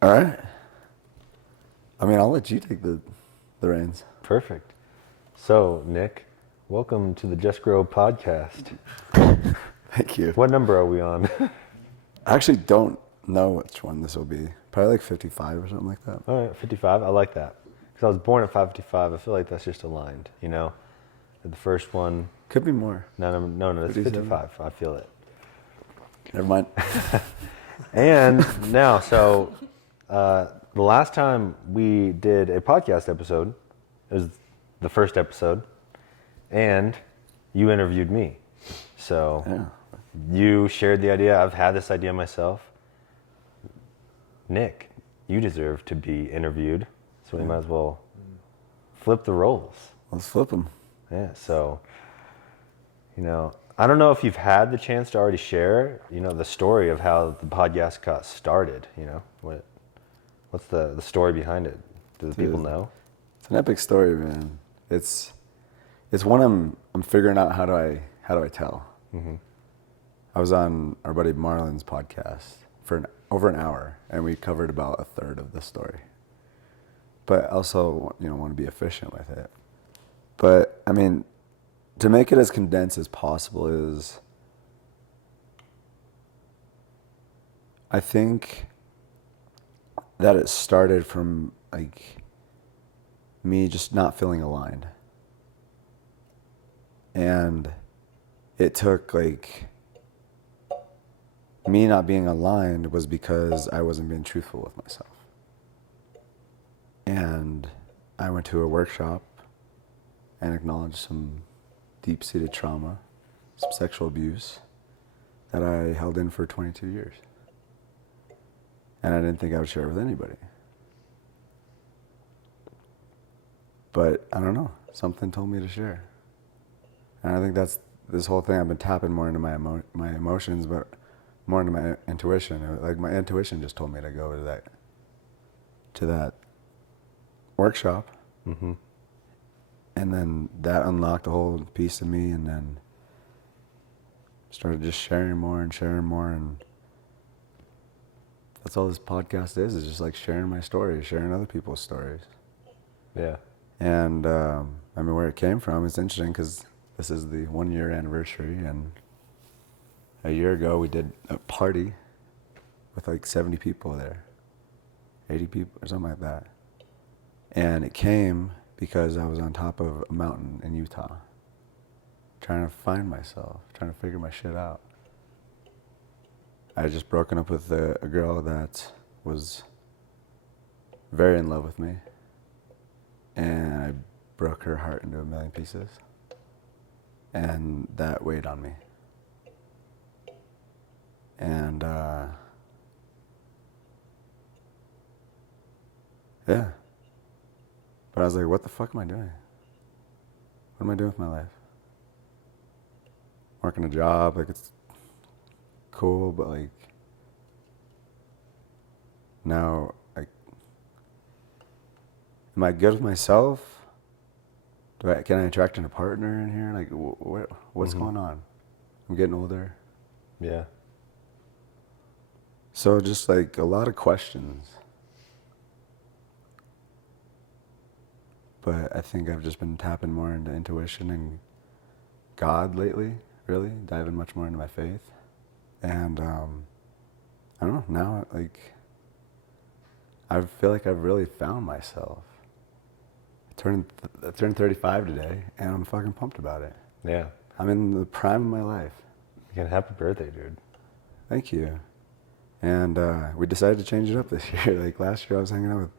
All right. I mean, I'll let you take the reins. Perfect. So, Nick, welcome to the Just Grow podcast. Thank you. What number are we on? I actually don't know which one this will be. Probably like 55 or something like that. All right, 55. I like that. Because I was born at 5:55. I feel like that's just aligned, you know? The first one, Could be more. no, it's 57. 55. I feel it. Never mind. And now, the last time we did a podcast episode, it was the first episode, and you interviewed me. So Yeah. you shared the idea. I've had this idea myself. Nick, you deserve to be interviewed, so we might as well flip the roles. Let's flip them. Yeah, so, I don't know if you've had the chance to already share, the story of how the podcast got started, what's the story behind it? Do the people know? It's an epic story, man. It's one I'm figuring out how do I tell. Mm-hmm. I was on our buddy Marlon's podcast for over an hour, and we covered about a third of the story. But also, want to be efficient with it. But I mean, to make it as condensed as possible is, I think that it started from like me just not feeling aligned. And it took like me not being aligned was because I wasn't being truthful with myself. And I went to a workshop and acknowledged some deep-seated trauma, some sexual abuse that I held in for 22 years. And I didn't think I would share it with anybody. But I don't know, something told me to share. And I think that's this whole thing. I've been tapping more into my emotions, but more into my intuition. Like my intuition just told me to go to that workshop. Mm-hmm. And then that unlocked a whole piece of me, and then started just sharing more, and that's all this podcast is just like sharing my stories, sharing other people's stories. Yeah. And I mean, where it came from, it's interesting because this is the 1 year anniversary, and a year ago we did a party with like 70 people there, 80 people or something like that. And it came because I was on top of a mountain in Utah, trying to find myself, trying to figure my shit out. I had just broken up with a girl that was very in love with me, and I broke her heart into a million pieces, and that weighed on me. And yeah. But I was like, what the fuck am I doing? What am I doing with my life? Working a job, like it's cool, but like now, like, am I good with myself? Can I attract a partner in here? Like, what's Mm-hmm. going on? I'm getting older. Yeah. So just like a lot of questions. But I think I've just been tapping more into intuition and God lately, really, diving much more into my faith. And I don't know, now like I feel like I've really found myself. I turned 35 today, and I'm fucking pumped about it. Yeah. I'm in the prime of my life. Again, happy birthday, dude. Thank you. And we decided to change it up this year. Like last year I was hanging out with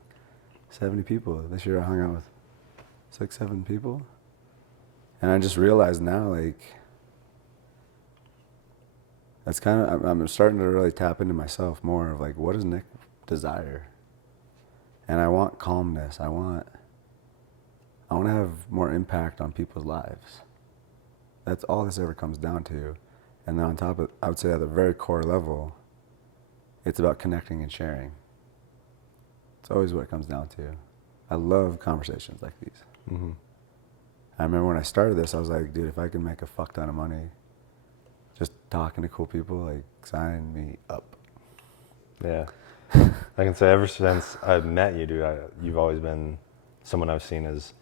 70 people. This year I hung out with 6, 7 people. And I just realized now, like, that's kind of, I'm starting to really tap into myself more of like, what does Nick desire? And I want calmness. I want to have more impact on people's lives. That's all this ever comes down to. And then on top of, I would say at the very core level, it's about connecting and sharing. It's always what it comes down to. I love conversations like these. Mm-hmm. I remember when I started this, I was like, dude, if I can make a fuck ton of money just talking to cool people, like, sign me up. Yeah. I can say ever since I've met you, dude, you've always been someone I've seen as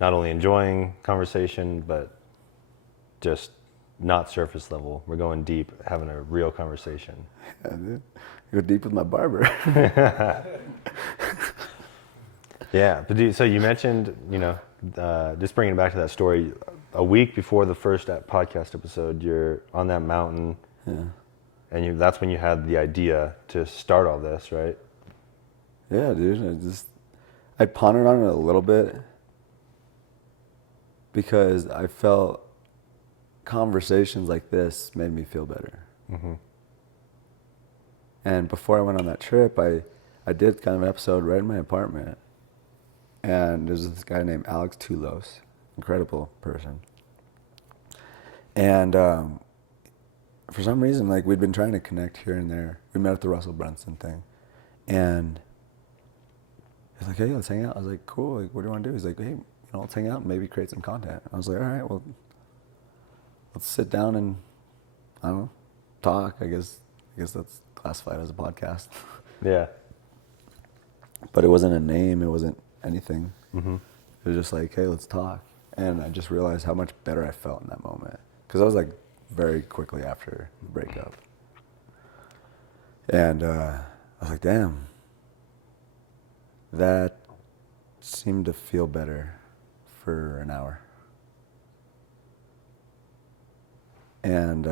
not only enjoying conversation, but just not surface level. We're going deep, having a real conversation. Yeah, dude. Go deep with my barber. Yeah, but dude, so you mentioned, just bringing it back to that story, a week before the first podcast episode, you're on that mountain, Yeah. and that's when you had the idea to start all this, right? Yeah, dude. I pondered on it a little bit because I felt conversations like this made me feel better. Mm-hmm. And before I went on that trip, I did kind of an episode right in my apartment. And there's this guy named Alex Toulos, incredible person. And for some reason, like, we'd been trying to connect here and there. We met at the Russell Brunson thing. And he's like, hey, let's hang out. I was like, cool. Like, what do you want to do? He's like, hey, let's hang out and maybe create some content. I was like, all right, well, let's sit down and, I don't know, talk. I guess that's classified as a podcast. Yeah. But it wasn't a name. It wasn't anything. Mm-hmm. It was just like, hey, let's talk. And I just realized how much better I felt in that moment. Because I was like very quickly after the breakup. And I was like, damn, that seemed to feel better for an hour. And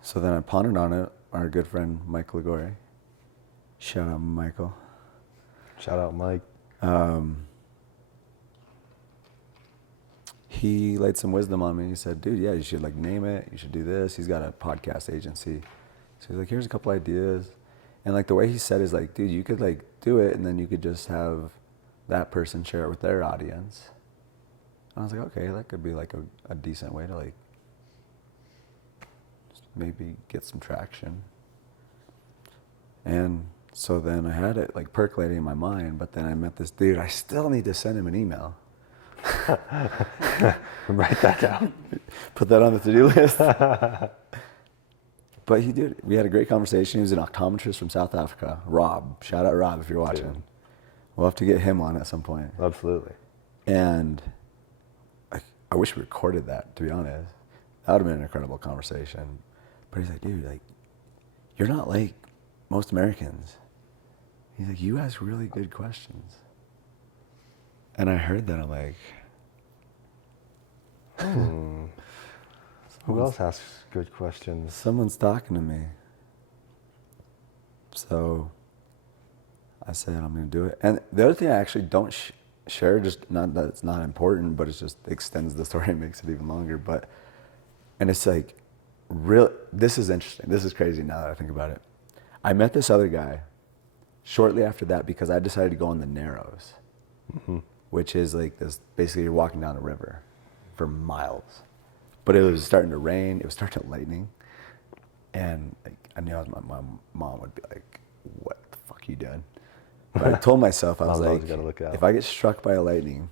so then I pondered on it. Our good friend, Mike Ligori. Shout out, Michael. Shout out, Mike. He laid some wisdom on me. He said, dude, yeah, you should like name it. You should do this. He's got a podcast agency. So he's like, here's a couple ideas. And like the way he said is like, dude, you could like do it and then you could just have that person share it with their audience. And I was like, okay, that could be like a decent way to like maybe get some traction. And so then I had it like percolating in my mind, but then I met this dude. I still need to send him an email. Write that down. Put that on the to-do list. But he did. We had a great conversation. He was an optometrist from South Africa. Rob. Shout out Rob if you're watching. Dude. We'll have to get him on at some point. Absolutely. And I wish we recorded that, to be honest. That would have been an incredible conversation. But he's like, dude, like, you're not like most Americans. He's like, you ask really good questions. And I heard that, I'm like, Who else asks good questions? someone's talking to me. So I said, I'm going to do it. And the other thing I actually don't share, just not that it's not important, but it just extends the story and makes it even longer. And it's like, this is interesting. This is crazy now that I think about it. I met this other guy shortly after that because I decided to go on the Narrows, which is like this, basically you're walking down a river for miles. But it was starting to rain, it was starting to lightning. And like, I knew my mom would be like, what the fuck are you doing? But I told myself, I was Mom's always like, gotta look out. if I get struck by a lightning,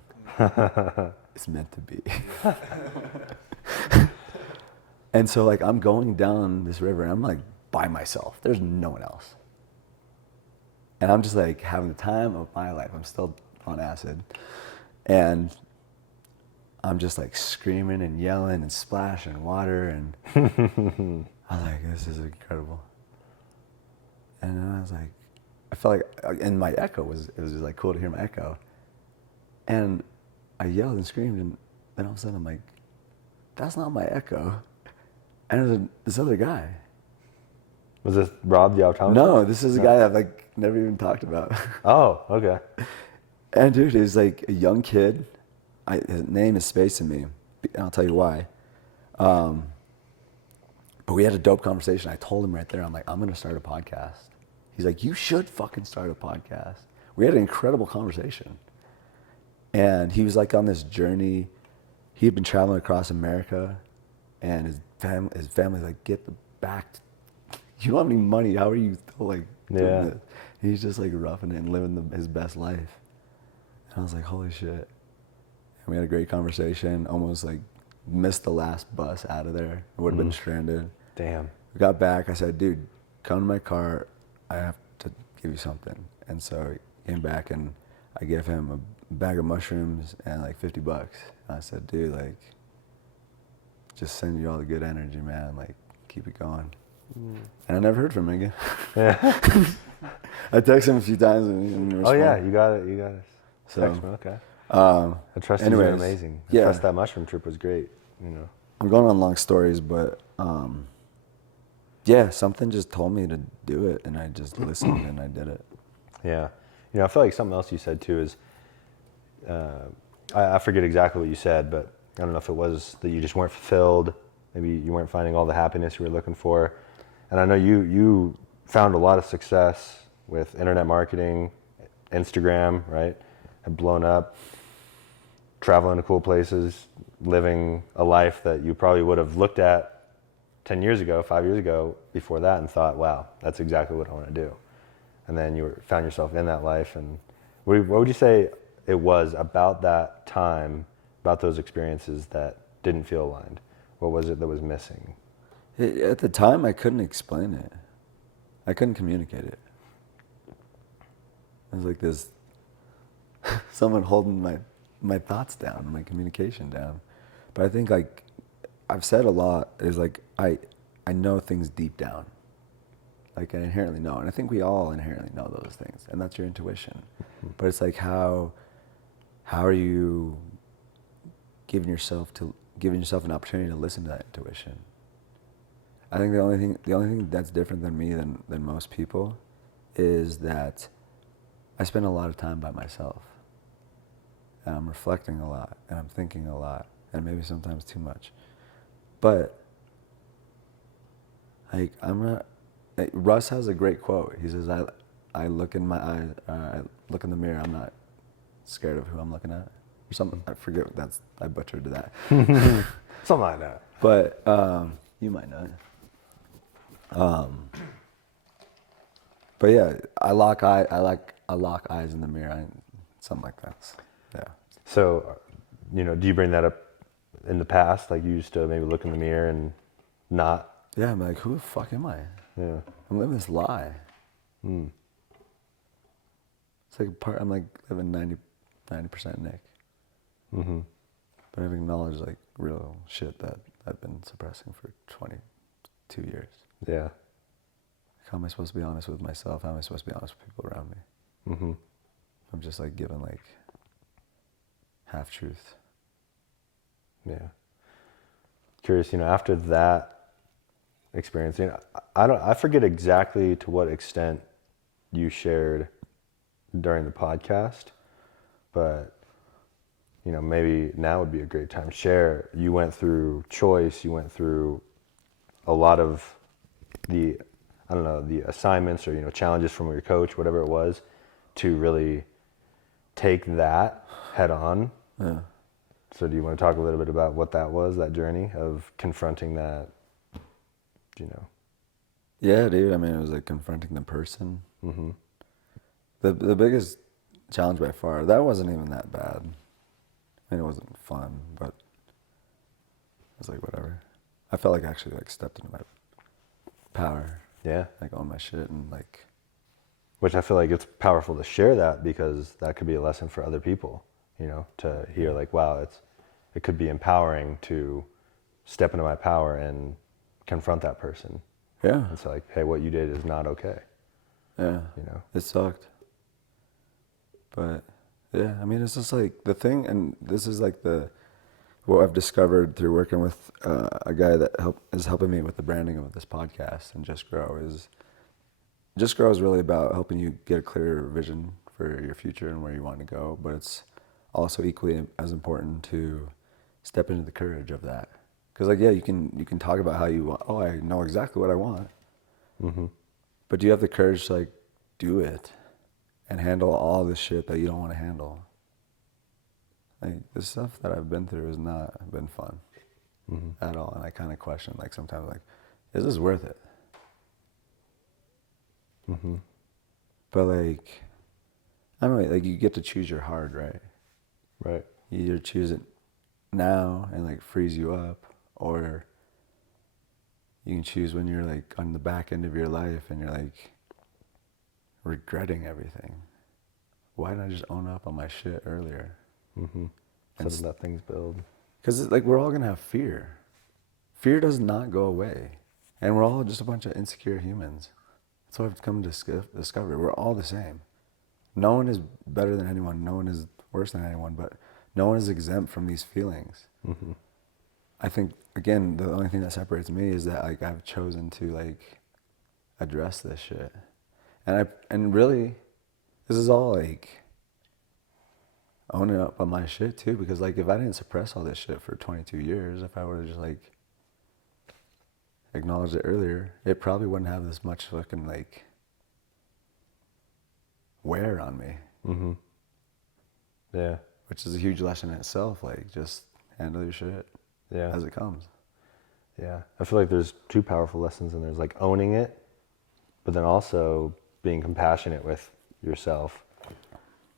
it's meant to be. And so like I'm going down this river and I'm like by myself. There's no one else. And I'm just like having the time of my life. I'm still on acid. And I'm just like screaming and yelling and splashing water. And I was like, this is incredible. And then I was like, I felt like, and my echo it was just like cool to hear my echo. And I yelled and screamed and then all of a sudden I'm like, that's not my echo. And it was this other guy. Was this Rob the optometrist? No, this is a guy I've like never even talked about. Oh, okay. And dude, he was like a young kid. His name is spacing me, and I'll tell you why. But we had a dope conversation. I told him right there, I'm like, I'm gonna start a podcast. He's like, you should fucking start a podcast. We had an incredible conversation. And he was like on this journey. He had been traveling across America, and his family's like, get back. You don't have any money. How are you still like doing this? He's just like roughing it and living his best life. And I was like, holy shit. And we had a great conversation. Almost like missed the last bus out of there. I would have been stranded. Damn. We got back. I said, dude, come to my car. I have to give you something. And so he came back and I gave him a bag of mushrooms and like $50. And I said, dude, like, just send you all the good energy, man. Like, keep it going. And I never heard from him again. Yeah. I texted him a few times and he didn't Oh respond. yeah, you got it. You got it. So, Text me, okay. Um, I trust you anyways, doing amazing. I yeah. trust that mushroom trip was great. You know. I'm going on long stories, but yeah, something just told me to do it, and I just listened and I did it. Yeah. You know, I feel like something else you said too is, I forget exactly what you said, but I don't know if it was that you just weren't fulfilled. Maybe you weren't finding all the happiness you were looking for. And I know you found a lot of success with internet marketing, Instagram, right? Had blown up, traveling to cool places, living a life that you probably would have looked at 10 years ago, 5 years ago, before that, and thought, wow, that's exactly what I want to do. And then found yourself in that life. And what would you say it was about that time, about those experiences that didn't feel aligned? What was it that was missing? At the time, I couldn't explain it. I couldn't communicate it. It was like this, someone holding my thoughts down, my communication down. But I think like I've said a lot is like I know things deep down. Like I inherently know, and I think we all inherently know those things, and that's your intuition. Mm-hmm. But it's like how are you giving yourself an opportunity to listen to that intuition? I think the only thing that's different than me than most people is that I spend a lot of time by myself, and I'm reflecting a lot, and I'm thinking a lot, and maybe sometimes too much. But like Russ has a great quote. He says, "I look in my eyes, I look in the mirror. I'm not scared of who I'm looking at." Or something. I forget. I butchered that. Something like that. But you might not. But yeah, I lock eyes in the mirror. Something like that. Yeah. So, you know, do you bring that up in the past? Like you used to maybe look in the mirror and not. Yeah, I'm like, who the fuck am I? Yeah. I'm living this lie. Mm. It's like I'm like living 90% Nick. Mm-hmm. But I've acknowledged like real shit that I've been suppressing for 22 years. Yeah. How am I supposed to be honest with myself? How am I supposed to be honest with people around me? Mm-hmm. I'm just like giving like half truth. Yeah. Curious, you know, after that experience, you know, I forget exactly to what extent you shared during the podcast, but you know, maybe now would be a great time to share. You went through choice, you went through a lot of the, I don't know, the assignments or, you know, challenges from your coach, whatever it was, to really take that head on. Yeah. So do you want to talk a little bit about what that was, that journey of confronting that, you know? Yeah, dude. I mean, it was like confronting the person. Mm-hmm. The biggest challenge by far, that wasn't even that bad. I mean, it wasn't fun, but it was like whatever. I felt like I actually like stepped into my power. Yeah. Like on my shit and like. Which I feel like it's powerful to share that because that could be a lesson for other people, you know, to hear like, wow, it could be empowering to step into my power and confront that person. Yeah. It's like, hey, what you did is not okay. Yeah. You know? It sucked. But yeah, I mean, it's just like the thing, and this is like what I've discovered through working with a guy that is helping me with the branding of this podcast and Just Grow is really about helping you get a clearer vision for your future and where you want to go. But it's also equally as important to step into the courage of that. Because like, yeah, you can talk about how you want. Oh, I know exactly what I want. Mm-hmm. But do you have the courage to like do it and handle all the shit that you don't want to handle? Like the stuff that I've been through has not been fun at all, and I kind of question like sometimes like, is this worth it? Mm-hmm. But like, I don't know, like you get to choose your hard, right? Right. You either choose it now and like frees you up, or you can choose when you're like on the back end of your life and you're like, regretting everything. Why didn't I just own up on my shit earlier? So to let things build. Because like we're all gonna have fear. Fear does not go away, and we're all just a bunch of insecure humans. That's what I've come to discover. We're all the same. No one is better than anyone. No one is worse than anyone. But no one is exempt from these feelings. I think again, the only thing that separates me is that like I've chosen to like address this shit, and really, this is all like owning up on my shit too. Because like if I didn't suppress all this shit for 22 years, if I would have just like acknowledged it earlier, it probably wouldn't have this much fucking like wear on me. Yeah. Which is a huge lesson in itself. Like just handle your shit as it comes. Yeah. I feel like there's two powerful lessons, and there's like owning it, but then also being compassionate with yourself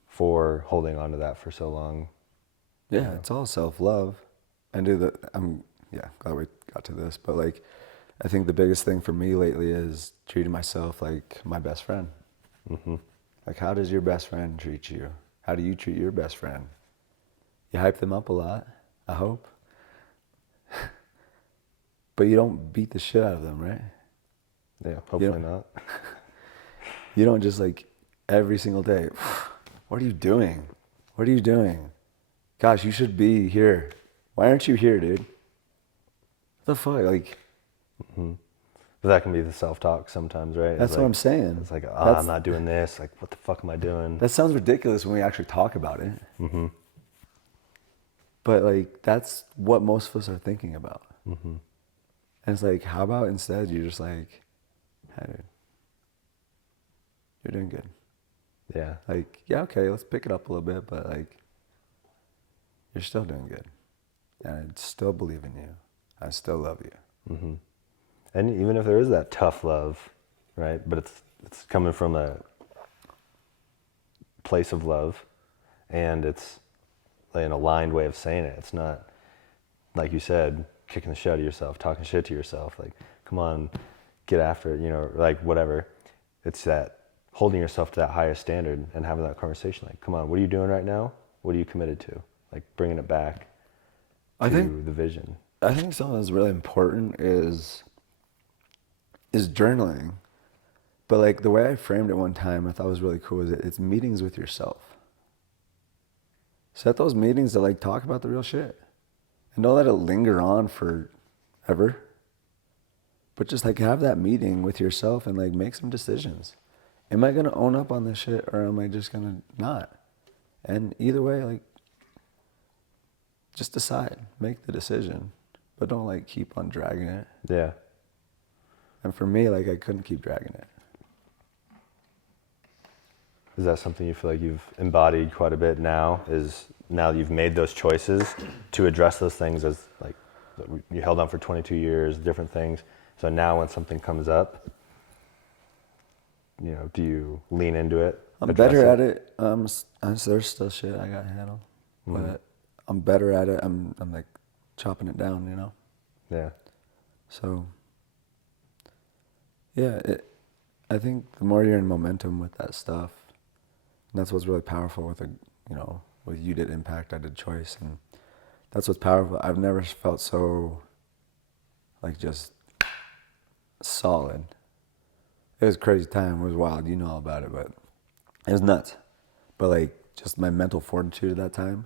for holding on to that for so long. Yeah, it's all self-love. And I'm glad we got to this, but like I think the biggest thing for me lately is treating myself like my best friend. Like how does your best friend treat you? How do you treat your best friend? You hype them up a lot, I hope. But you don't beat the shit out of them, right? Yeah, hopefully not. You don't just like every single day, what are you doing? What are you doing? Gosh, you should be here. Why aren't you here, dude? What the fuck? Like, But that can be the self-talk sometimes, right? That's what I'm saying. It's like, I'm not doing this. Like, what the fuck am I doing? That sounds ridiculous when we actually talk about it. But like, that's what most of us are thinking about. And it's like, how about instead you're just like, hey, dude, you're doing good. Yeah. Like, yeah, okay, let's pick it up a little bit, but like, you're still doing good. And I still believe in you. I still love you. And even if there is that tough love, right? But it's coming from a place of love, and it's like an aligned way of saying it. It's not, like you said, kicking the shit out of yourself, talking shit to yourself. Like, come on, get after it, like whatever. It's that holding yourself to that higher standard and having that conversation. Like, come on, what are you doing right now? What are you committed to? Like, bringing it back to the vision. I think something that's really important is journaling. But like the way I framed it one time, I thought was really cool, is it's meetings with yourself. Set those meetings to like talk about the real shit. And don't let it linger on forever. But just like have that meeting with yourself and like make some decisions. Am I gonna own up on this shit, or am I just gonna not? And either way, like just decide, make the decision. But don't like keep on dragging it. Yeah. And for me, like I couldn't keep dragging it. Is that something you feel like you've embodied quite a bit now? Is now that you've made those choices to address those things, as like you held on for 22 years, different things. So now when something comes up, do you lean into it? I'm better at it. There's still shit I got handled, but I'm better at it. I'm like chopping it down, Yeah. So yeah, I think the more you're in momentum with that stuff, and that's what's really powerful with with You Did Impact, I Did Choice, and that's what's powerful. I've never felt so like just solid. It was a crazy time. It was wild. You know all about it, but it was nuts. But like just my mental fortitude at that time.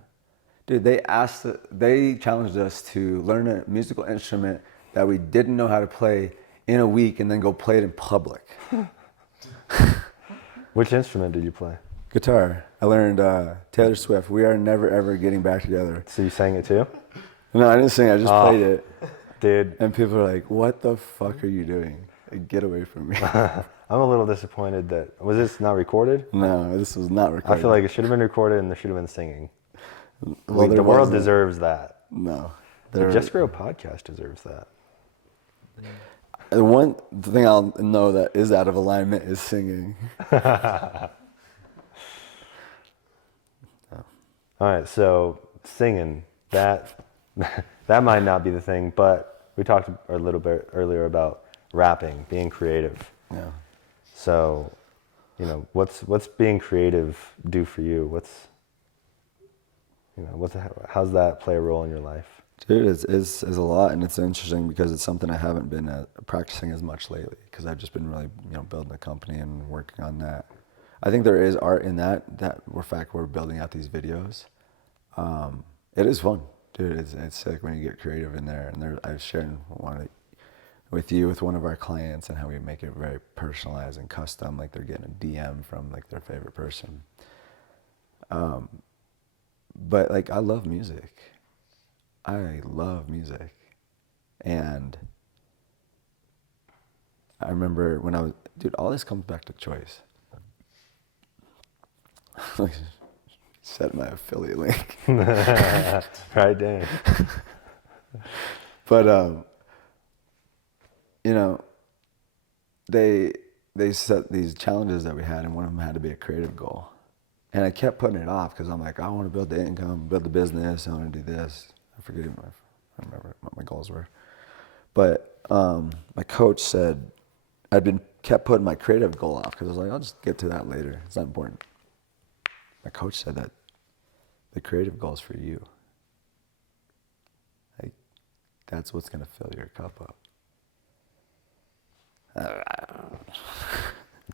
Dude, they challenged us to learn a musical instrument that we didn't know how to play in a week and then go play it in public. Which instrument did you play? Guitar. I learned Taylor Swift, We Are Never Ever Getting Back Together. So you sang it too? No, I didn't sing. I just played it. Dude. And people are like, what the fuck are you doing? Like, get away from me. I'm a little disappointed that, was this not recorded? No, this was not recorded. I feel like it should have been recorded and there should have been singing. Well, the world deserves that. No. The Just Grow podcast deserves that. The one thing I'll know that is out of alignment is singing. All right, so singing, that might not be the thing, but we talked a little bit earlier about rapping, being creative. Yeah. So you know, what's being creative do for you? How's that play a role in your life? Dude, it's a lot, and it's interesting because it's something I haven't been practicing as much lately because I've just been really, building a company and working on that. I think there is art in that fact we're building out these videos. It is fun, dude. It's sick when you get creative in there. And I was sharing with one of our clients and how we make it very personalized and custom, like they're getting a DM from like their favorite person. But like I love music. I love music. And I remember when dude, all this comes back to choice. Set my affiliate link. Right, Dan. But they set these challenges that we had, and one of them had to be a creative goal. And I kept putting it off because I'm like, I want to build the income, build the business, I want to do this. I remember what my goals were. But my coach said kept putting my creative goal off because I was like, I'll just get to that later. It's not important. My coach said that the creative goal is for you. Like, that's what's going to fill your cup up.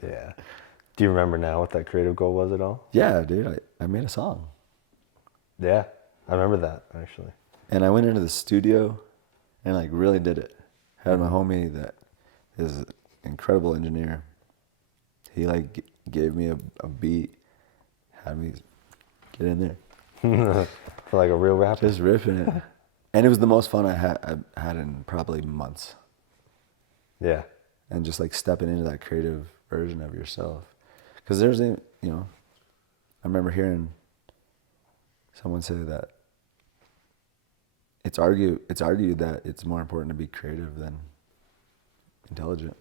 Yeah. Do you remember now what that creative goal was at all? Yeah, dude, I made a song. Yeah, I remember that actually. And I went into the studio and like really did it. Had my homie that is an incredible engineer. He like gave me a beat, had me get in there. For like a real rapper? Just ripping it. And it was the most fun I had in probably months. Yeah. And just like stepping into that creative version of yourself. Because there's, I remember hearing someone say that it's argued that it's more important to be creative than intelligent.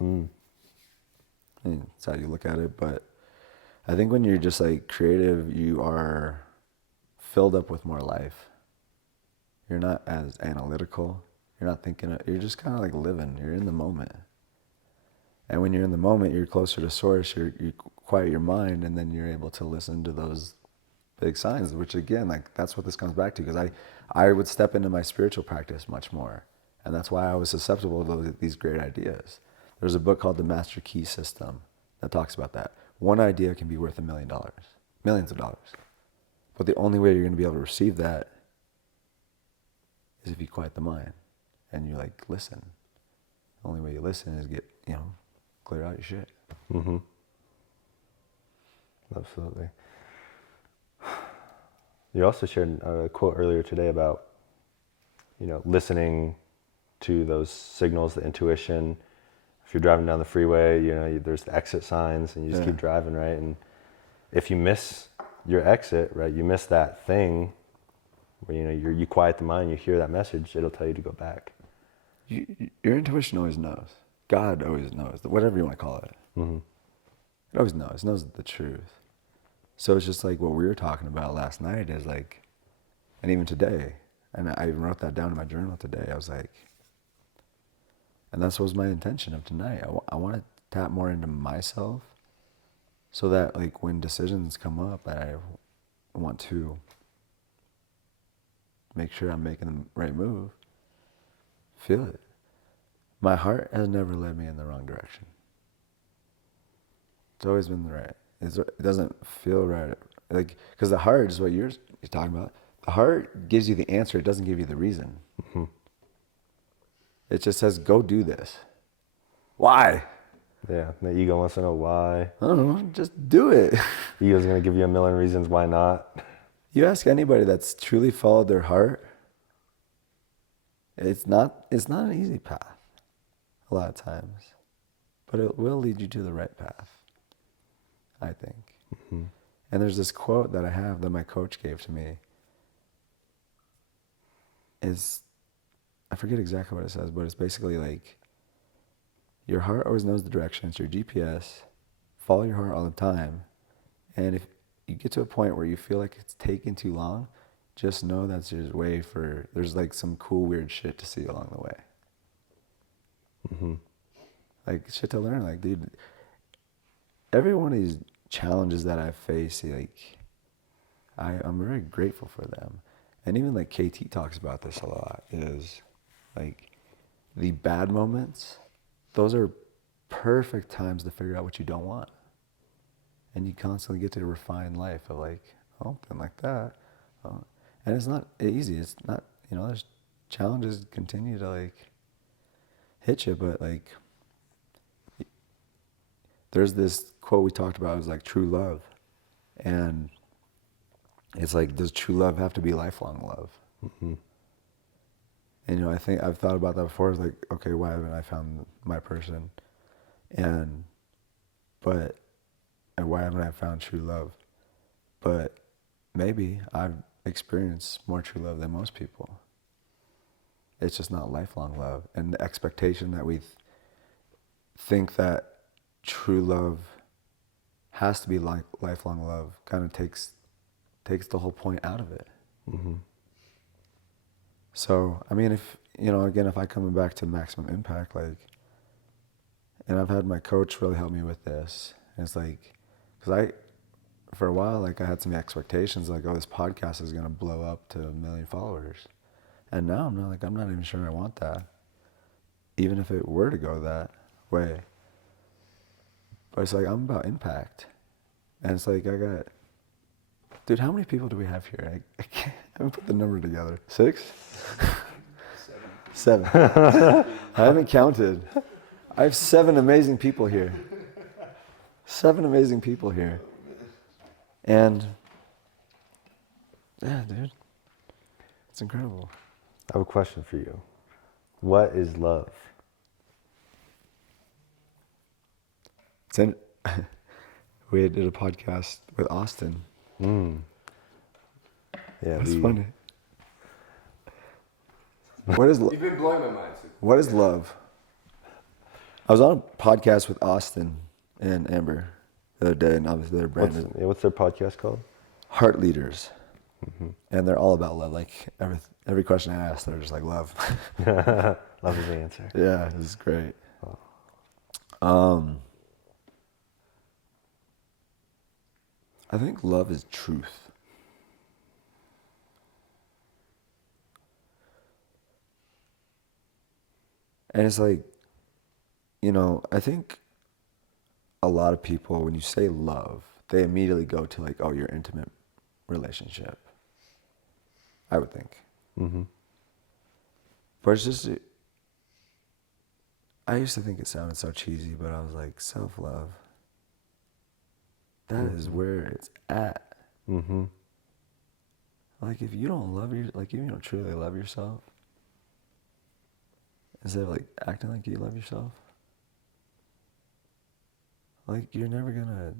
I mean, it's how you look at it, but I think when you're just like creative, you are filled up with more life. You're not as analytical. You're not thinking, you're just kind of like living. You're in the moment. And when you're in the moment, you're closer to source. You quiet your mind, and then you're able to listen to those big signs, which again, like that's what this comes back to, because I would step into my spiritual practice much more. And that's why I was susceptible to these great ideas. There's a book called The Master Key System that talks about that. One idea can be worth $1 million, millions of dollars. But the only way you're going to be able to receive that is if you quiet the mind and you like listen. The only way you listen is get, clear out your shit. Mm-hmm. Absolutely. You also shared a quote earlier today about, listening to those signals, the intuition. If you're driving down the freeway, there's the exit signs and you just keep driving, right? And if you miss your exit, right, you miss that thing where, you quiet the mind, you hear that message, it'll tell you to go back. Your intuition always knows. God always knows, whatever you want to call it. Mm-hmm. It always knows the truth. So it's just like what we were talking about last night is like, and even today, and I even wrote that down in my journal today. I was like, and that was my intention of tonight. I want to tap more into myself so that like when decisions come up, I want to make sure I'm making the right move. Feel it. My heart has never led me in the wrong direction. It's always been the right. It doesn't feel right. Like, because the heart is what you're talking about. The heart gives you the answer. It doesn't give you the reason. Mm-hmm. It just says, go do this. Why? Yeah, the ego wants to know why. I don't know. Just do it. The ego's going to give you a million reasons why not. You ask anybody that's truly followed their heart, it's not an easy path a lot of times, but it will lead you to the right path, I think. Mm-hmm. And there's this quote that I have that my coach gave to me. I forget exactly what it says, but it's basically like, your heart always knows the direction. It's your GPS. Follow your heart all the time. And if you get to a point where you feel like it's taking too long, just know that's your way there's like some cool, weird shit to see along the way. Mm-hmm. Like shit to learn. Like, dude, every one of these challenges that I face, like I'm very grateful for them. And even like KT talks about this a lot, is like the bad moments, those are perfect times to figure out what you don't want. And you constantly get to refine life of like, oh, then like that. Oh. And it's not easy. It's not, there's challenges continue to like hit you, but like there's this quote we talked about, it was like true love. And it's like, does true love have to be lifelong love? Mm-hmm. And I think I've thought about that before. It's like, okay, why haven't I found my person? And why haven't I found true love? But maybe I've experienced more true love than most people. It's just not lifelong love. And the expectation that we think that true love has to be like lifelong love kind of takes the whole point out of it. Mm-hmm. So, I mean, if, again, if I come back to maximum impact, like, and I've had my coach really help me with this. And it's like, because for a while, like I had some expectations, like, oh, this podcast is going to blow up to 1 million followers. And now I'm not even sure I want that. Even if it were to go that way. But it's like, I'm about impact. And it's like, dude, how many people do we have here? I can't even put the number together. 6? 7. I haven't counted. I have 7 amazing people here. 7 amazing people here. And, yeah, dude, it's incredible. I have a question for you. What is love? We did a podcast with Austin. Yeah, That's funny. You've been blowing my mind. What is love? I was on a podcast with Austin and Amber the other day, and obviously they're branded. What's their podcast called? Heart Leaders. Mm-hmm. And they're all about love. Like every question I ask, they're just like love. Love is the answer. Yeah, this is great. I think love is truth. And it's like, I think a lot of people, when you say love, they immediately go to like, oh, your intimate relationship. I would think. Mm-hmm. But it's just, I used to think it sounded so cheesy, but I was like, self-love. That is where it's at. Mm-hmm. Like, if you don't if you don't truly love yourself, instead of like acting like you love yourself, like you're never gonna,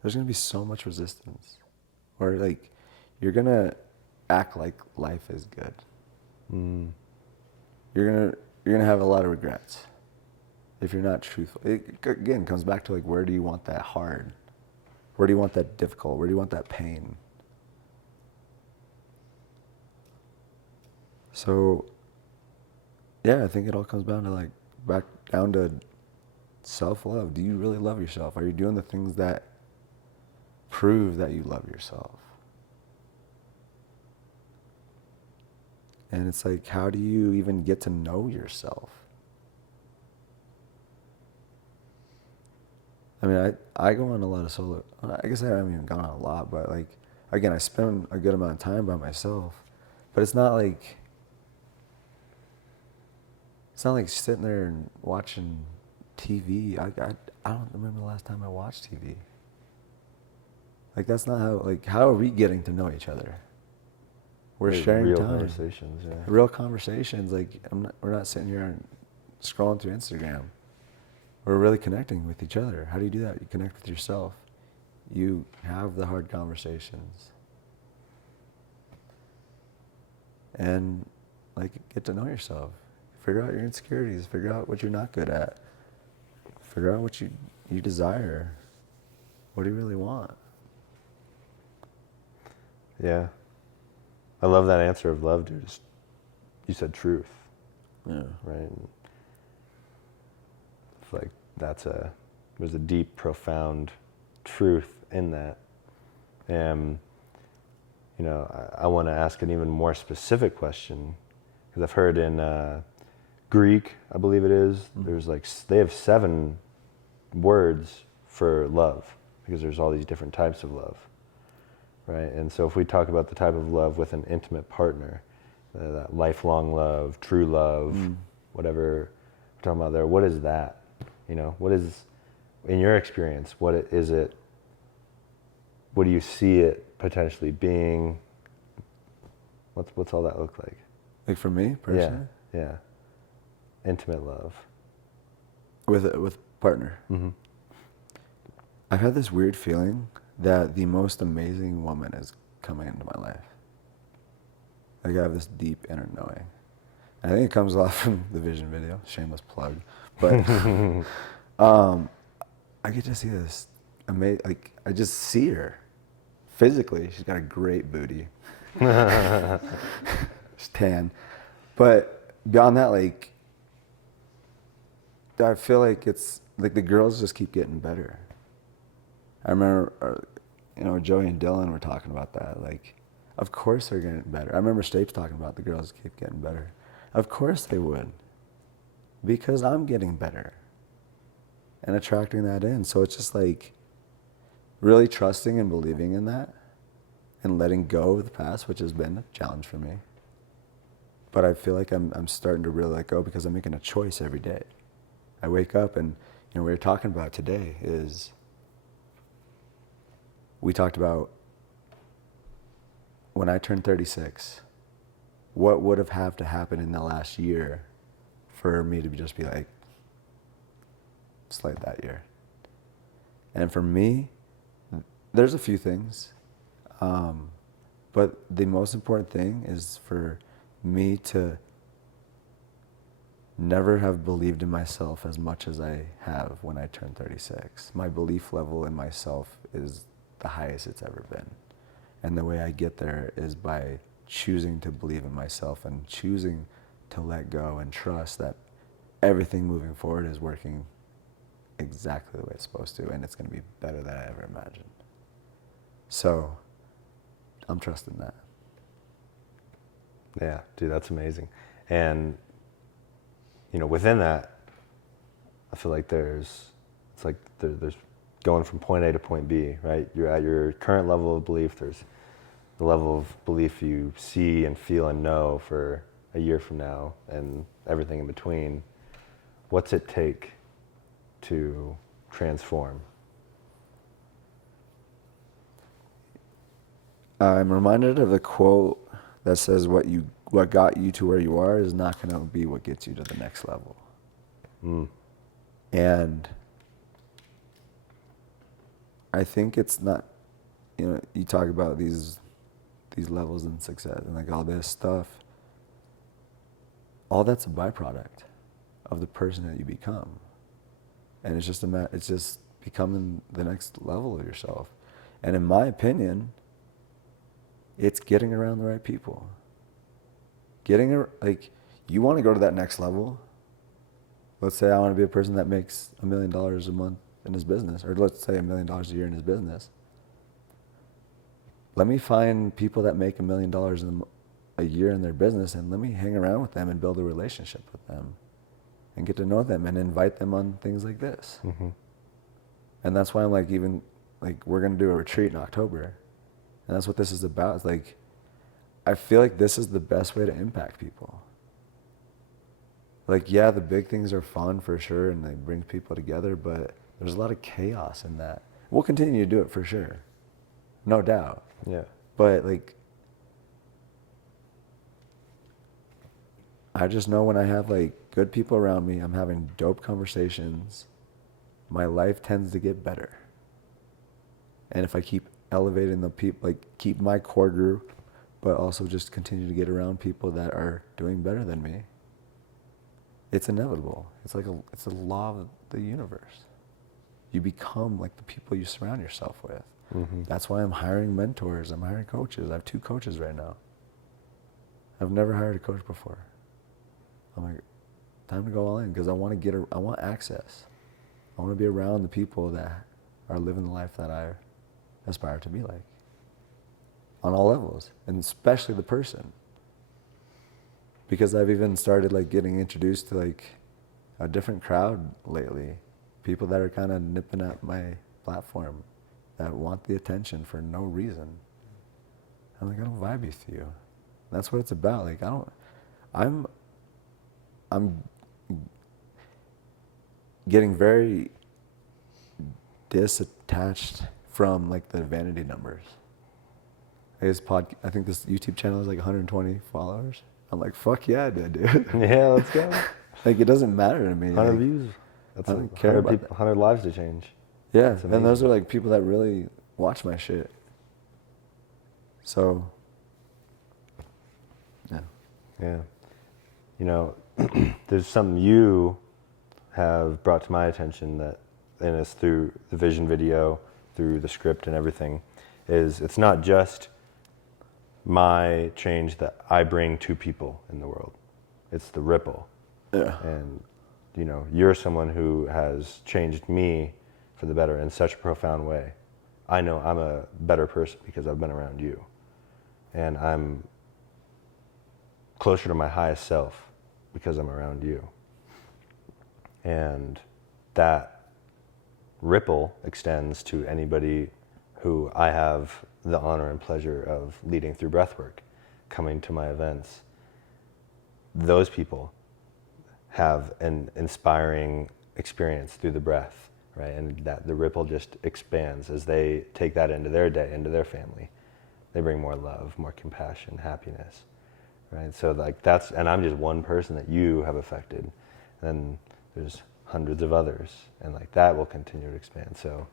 there's gonna be so much resistance. Or like, you're gonna act like life is good. Mm. You're gonna have a lot of regrets if you're not truthful. It again comes back to like, where do you want that hard? Where do you want that difficult? Where do you want that pain? So, yeah, I think it all comes down to like, back down to self-love. Do you really love yourself? Are you doing the things that prove that you love yourself? And it's like, how do you even get to know yourself? I mean, I go on a lot of solo, I guess I haven't even gone on a lot, but like, again, I spend a good amount of time by myself, but it's not like sitting there and watching TV. I don't remember the last time I watched TV. Like, that's not how are we getting to know each other? We're sharing real time. conversations, yeah. Real conversations. Like, we're not sitting here and scrolling through Instagram. We're really connecting with each other. How do you do that? You connect with yourself. You have the hard conversations. And like, get to know yourself. Figure out your insecurities. Figure out what you're not good at. Figure out what you desire. What do you really want? Yeah. I love that answer of love, dude. You said truth. Yeah. Right? It's like there's a deep, profound truth in that. And, you know, I want to ask an even more specific question, because I've heard in Greek, I believe it is, there's like, they have 7 words for love, because there's all these different types of love, right? And so if we talk about the type of love with an intimate partner, that lifelong love, true love, whatever we're talking about there, what is that? You know, what is, in your experience, is it, what do you see it potentially being? What's all that look like? Like for me personally? Yeah. Intimate love. With partner. Mm-hmm. I've had this weird feeling that the most amazing woman is coming into my life. Like I have this deep inner knowing. And I think it comes off from the Vision video, shameless plug. But I get to see this amazing, like I just see her physically. She's got a great booty. She's tan. But beyond that, like, I feel like it's like the girls just keep getting better. I remember, you know, Joey and Dylan were talking about that. Like, of course they're getting better. I remember Stapes talking about the girls keep getting better. Of course they would, because I'm getting better and attracting that in. So it's just like really trusting and believing in that and letting go of the past, which has been a challenge for me. But I feel like I'm starting to really let go because I'm making a choice every day. I wake up and, you know, what we're talking about today is, we talked about when I turned 36, what would have had to happen in the last year for me to just be like, slide that year. And for me, there's a few things, but the most important thing is for me to never have believed in myself as much as I have when I turned 36. My belief level in myself is the highest it's ever been. And the way I get there is by choosing to believe in myself and choosing to let go and trust that everything moving forward is working exactly the way it's supposed to, and it's going to be better than I ever imagined. So I'm trusting that. Yeah, dude, that's amazing. And, you know, within that, I feel like there's going from point A to point B, right? You're at your current level of belief. There's the level of belief you see and feel and know for a year from now, and everything in between. What's it take to transform? I'm reminded of the quote that says, what got you to where you are is not going to be what gets you to the next level. And I think it's not, you know, you talk about these levels in success and like all this stuff. All that's a byproduct of the person that you become. And it's just becoming the next level of yourself. And in my opinion, it's getting around the right people. You want to go to that next level. Let's say I want to be a person that makes $1 million a month in his business, or let's say $1 million a year in his business. Let me find people that make $1 million a year in their business, and let me hang around with them and build a relationship with them and get to know them and invite them on things like this. Mm-hmm. And that's why I'm like, we're going to do a retreat in October. And that's what this is about. It's like, I feel like this is the best way to impact people. Like, yeah, the big things are fun for sure, and they bring people together, but there's a lot of chaos in that. We'll continue to do it for sure. No doubt. Yeah. But like, I just know when I have like good people around me, I'm having dope conversations, my life tends to get better. And if I keep elevating the people, like keep my core group, but also just continue to get around people that are doing better than me, it's inevitable. It's a law of the universe. You become like the people you surround yourself with. Mm-hmm. That's why I'm hiring mentors. I'm hiring coaches. I have 2 coaches right now. I've never hired a coach before. I'm like, time to go all in because I want access. I want to be around the people that are living the life that I aspire to be like, on all levels, and especially the person. Because I've even started like getting introduced to like a different crowd lately, people that are kind of nipping at my platform, that want the attention for no reason. I'm like, I don't vibe with you. That's what it's about. Like, I'm getting very disattached from like the vanity numbers. I think this YouTube channel is like 120 followers. I'm like, fuck yeah, I did, dude. Yeah, let's go. Like, it doesn't matter to me. 100 Like, views. That's I don't care 100 about people, that. 100 lives to change. Yeah, That's and those amazing. are like people that really watch my shit. So, yeah. Yeah. You know, there's something you have brought to my attention that, and it's through the vision video, through the script and everything, is it's not just my change that I bring to people in the world. It's the ripple. Yeah. And, you know, you're someone who has changed me for the better in such a profound way. I know I'm a better person because I've been around you. And I'm closer to my highest self because I'm around you. And that ripple extends to anybody who I have the honor and pleasure of leading through breathwork, coming to my events. Those people have an inspiring experience through the breath, right? And that the ripple just expands as they take that into their day, into their family. They bring more love, more compassion, happiness, right? So like that's, and I'm just one person that you have affected, and there's hundreds of others, and like that will continue to expand. So,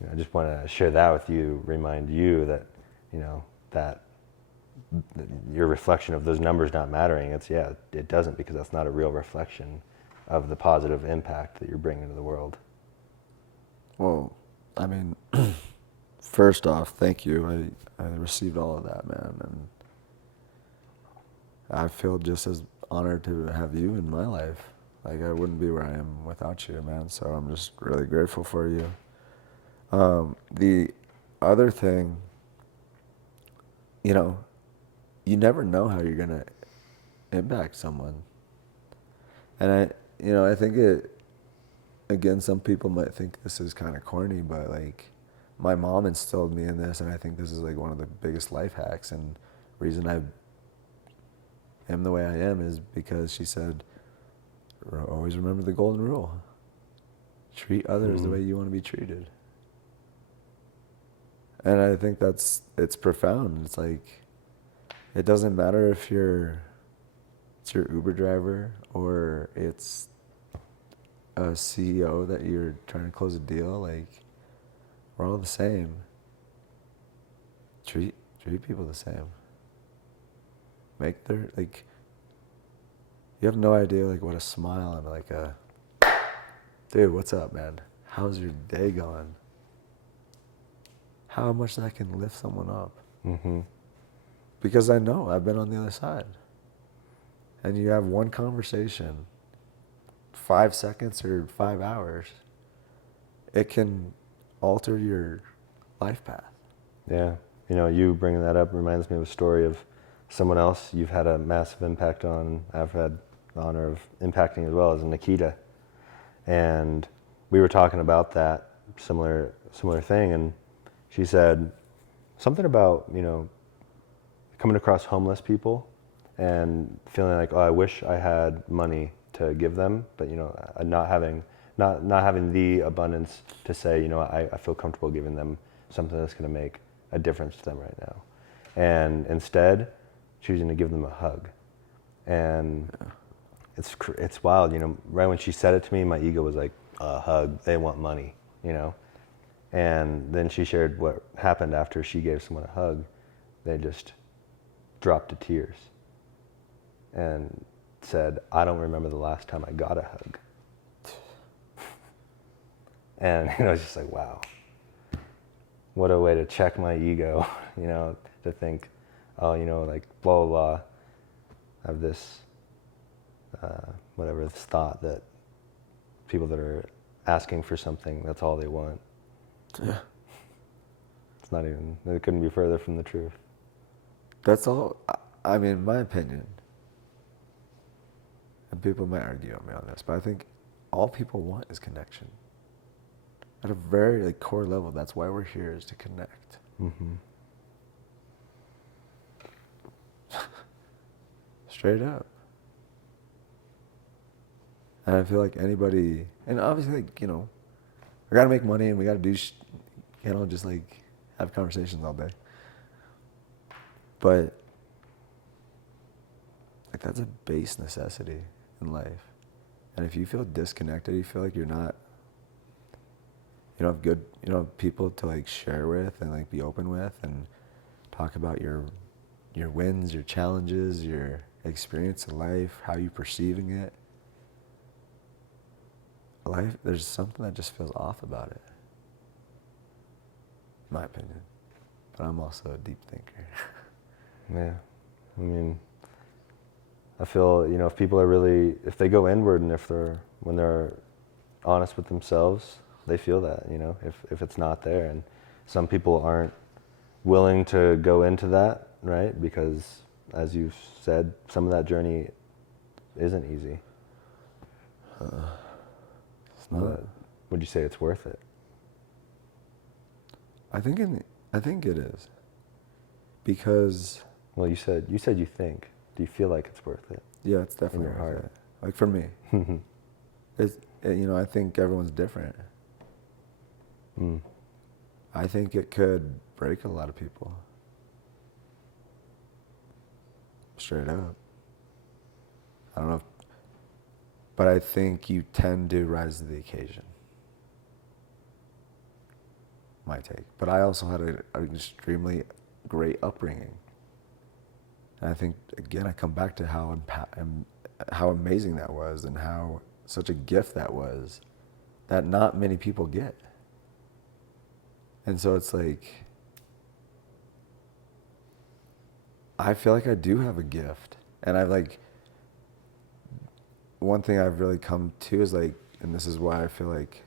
you know, I just want to share that with you, remind you that, you know, that your reflection of those numbers not mattering, it doesn't, because that's not a real reflection of the positive impact that you're bringing to the world. Well, I mean, first off, thank you. I received all of that, man, and I feel just as honored to have you in my life. Like, I wouldn't be where I am without you, man. So I'm just really grateful for you. The other thing, you know, you never know how you're gonna impact someone. And I think again, some people might think this is kind of corny, but like, my mom instilled me in this, and I think this is like one of the biggest life hacks. And reason I am the way I am is because she said, always remember the golden rule. Treat others the way you want to be treated. And I think it's profound. It's like, it doesn't matter if it's your Uber driver or it's a CEO that you're trying to close a deal. Like, we're all the same. Treat people the same. Make their, like, you have no idea like what a smile and like a, dude, what's up, man? How's your day going? How much that can lift someone up. Mm-hmm. Because I know I've been on the other side. And you have one conversation, 5 seconds or 5 hours, it can alter your life path. Yeah. You know, you bringing that up reminds me of a story of someone else you've had a massive impact on. I've had the honor of impacting as well, as Nikita. And we were talking about that similar thing, and she said something about, you know, coming across homeless people and feeling like, oh, I wish I had money to give them, but, you know, not having the abundance to say, you know, I feel comfortable giving them something that's going to make a difference to them right now. And instead, choosing to give them a hug. And it's wild, you know, right when she said it to me, my ego was like, a hug, they want money, you know? And then she shared what happened after she gave someone a hug. They just dropped to tears and said, I don't remember the last time I got a hug. And, you know, it's just like, wow. What a way to check my ego, you know, to think, oh, you know, like, blah, blah, blah. I have this, this thought that people that are asking for something. That's all they want. Yeah. It's not even. It couldn't be further from the truth. That's all. I mean, in my opinion, and people might argue on me on this, but I think all people want is connection. At a very like core level, that's why we're here, is to connect. Mm-hmm. Straight up. And I feel like anybody, and obviously, like, you know, we gotta make money and we gotta do, you know, just like have conversations all day. But like that's a base necessity in life. And if you feel disconnected, you feel like you don't have good, you know, people to like share with and like be open with and talk about your wins, your challenges, your experience in life, how you perceiving it. Life, there's something that just feels off about it. In my opinion. But I'm also a deep thinker. Yeah. I mean, I feel, you know, if people are really, if they go inward and when they're honest with themselves, they feel that, you know, if it's not there. And some people aren't willing to go into that, right? Because, as you've said, some of that journey isn't easy. It's not. But would you say it's worth it? I think it is. Because Well, you said you think. Do you feel like it's worth it? yeah, it's definitely your worth heart. it. Like for me, you know, I think everyone's different. Mm. I think it could break a lot of people. Straight up. I don't know, but I think you tend to rise to the occasion. My take. But I also had an extremely great upbringing. And I think, again, I come back to how amazing that was and how such a gift that was that not many people get. And so it's like, I feel like I do have a gift. And I've like, one thing I've really come to is like, and this is why I feel like,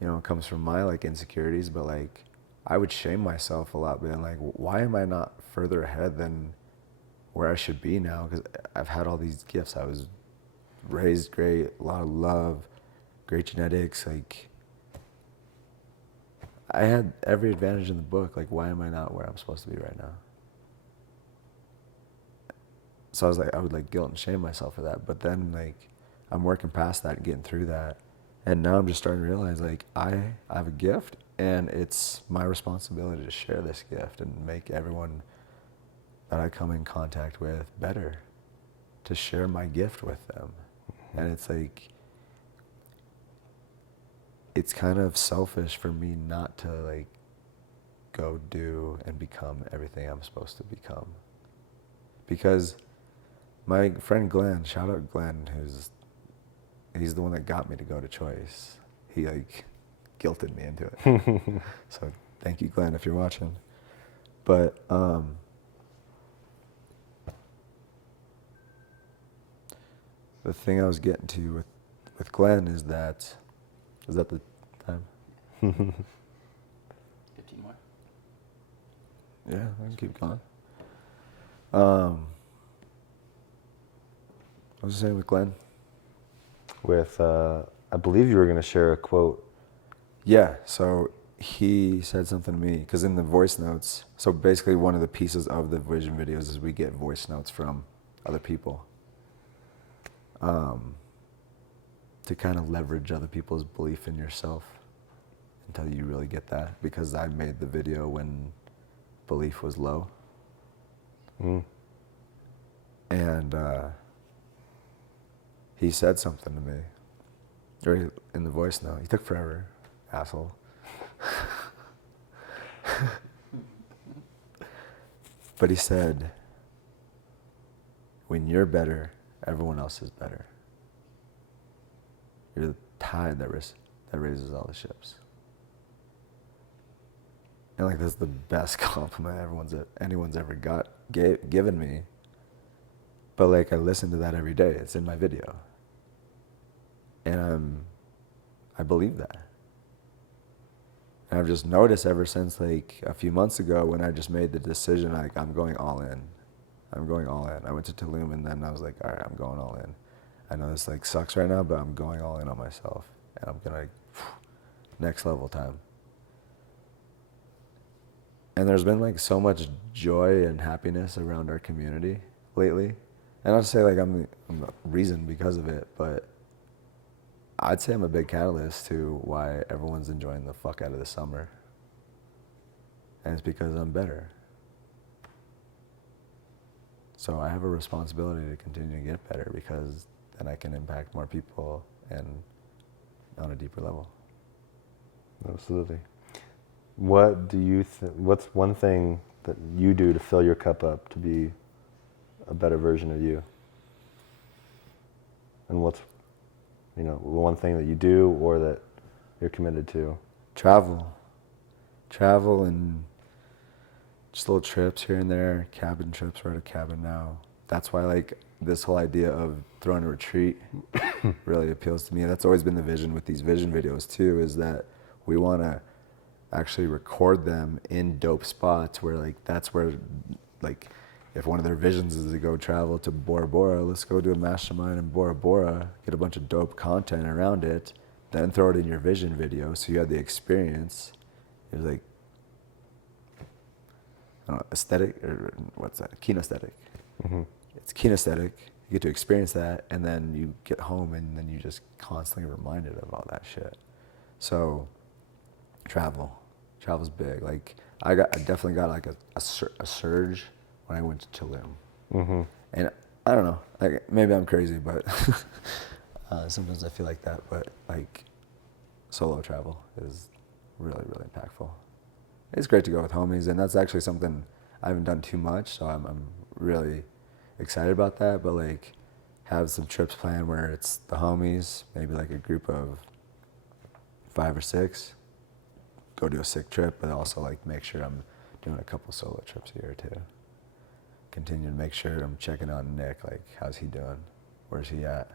you know, it comes from my like insecurities, but like, I would shame myself a lot, being like, why am I not further ahead than where I should be now? Because I've had all these gifts. I was raised great, a lot of love, great genetics. Like, I had every advantage in the book. Like, why am I not where I'm supposed to be right now? So I was like, I would like guilt and shame myself for that. But then like, I'm working past that and getting through that. And now I'm just starting to realize like, I have a gift and it's my responsibility to share this gift and make everyone that I come in contact with better, to share my gift with them. And it's like, it's kind of selfish for me not to like go do and become everything I'm supposed to become. Because my friend Glenn, shout out Glenn, he's the one that got me to go to Choice. He like guilted me into it. So thank you, Glenn, if you're watching. But the thing I was getting to with Glenn is that the time? 15 more. Yeah, I can keep going. I was saying with Glenn. With, I believe you were going to share a quote. Yeah, so he said something to me, because in the voice notes, so basically one of the pieces of the vision videos is we get voice notes from other people to kind of leverage other people's belief in yourself until you really get that, because I made the video when belief was low. Mm. And he said something to me, or in the voice note. He took forever, asshole. But he said, when you're better, everyone else is better. You're the tide that raises all the ships. And like, that's the best compliment anyone's ever given me. But like, I listen to that every day. It's in my video. And I believe that. And I've just noticed ever since like a few months ago when I just made the decision, like I'm going all in. I'm going all in. I went to Tulum and then I was like, all right, I'm going all in. I know this like sucks right now, but I'm going all in on myself. And I'm gonna, next level time. And there's been like so much joy and happiness around our community lately. And not to say like I'm the reason because of it, but I'd say I'm a big catalyst to why everyone's enjoying the fuck out of the summer. And it's because I'm better. So I have a responsibility to continue to get better because then I can impact more people and on a deeper level. Absolutely. What do you what's one thing that you do to fill your cup up to be a better version of you? And what's, one thing that you do or that you're committed to? Travel and just little trips here and there, cabin trips. We're at a cabin now. That's why like this whole idea of throwing a retreat really appeals to me. That's always been the vision with these vision videos too, is that we want to actually record them in dope spots where like that's where like if one of their visions is to go travel to Bora Bora, let's go do a mastermind in Bora Bora, get a bunch of dope content around it, then throw it in your vision video so you had the experience. It was like, I don't know, aesthetic, or what's that? Kinesthetic. Mm-hmm. It's kinesthetic. You get to experience that, and then you get home, and then you just constantly reminded of all that shit. So, travel's big. Like I definitely got like a surge when I went to Tulum, Mm-hmm. and I don't know. Like maybe I'm crazy, but sometimes I feel like that. But like solo travel is really, really impactful. It's great to go with homies, and that's actually something I haven't done too much, so I'm really excited about that. But like, have some trips planned where it's the homies, maybe like a group of 5 or 6, go do a sick trip, but also like make sure I'm doing a couple solo trips a year too. Continue to make sure I'm checking on Nick, like how's he doing, where's he at,